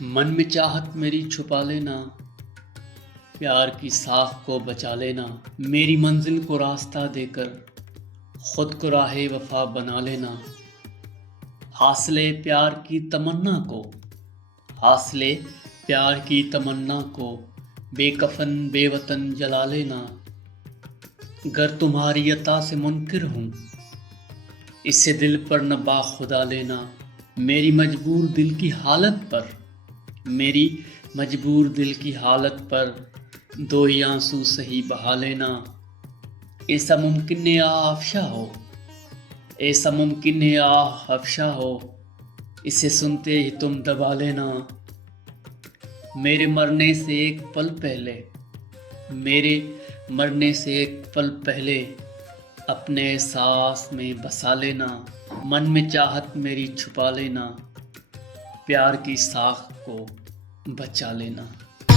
من میں چاہت میری چھپا لینا، پیار کی ساکھ کو بچا لینا، میری منزل کو راستہ دے کر خود کو راہ وفا بنا لینا، حاصل پیار کی تمنا کو، حاصل پیار کی تمنا کو بے کفن بے وطن جلا لینا، گر تمہاری عطا سے منکر ہوں اسے دل پر نہ باخدا لینا، میری مجبور دل کی حالت پر، میری مجبور دل کی حالت پر دو ہی آنسو سہی بہا لینا، ایسا ممکن ہے آہ افشا ہو، ایسا ممکن ہے آہ افشا ہو، اسے سنتے ہی تم دبا لینا، میرے مرنے سے ایک پل پہلے، میرے مرنے سے ایک پل پہلے اپنے احساس میں بسا لینا، من میں چاہت میری چھپا لینا، پیار کی ساکھ کو بچا لینا۔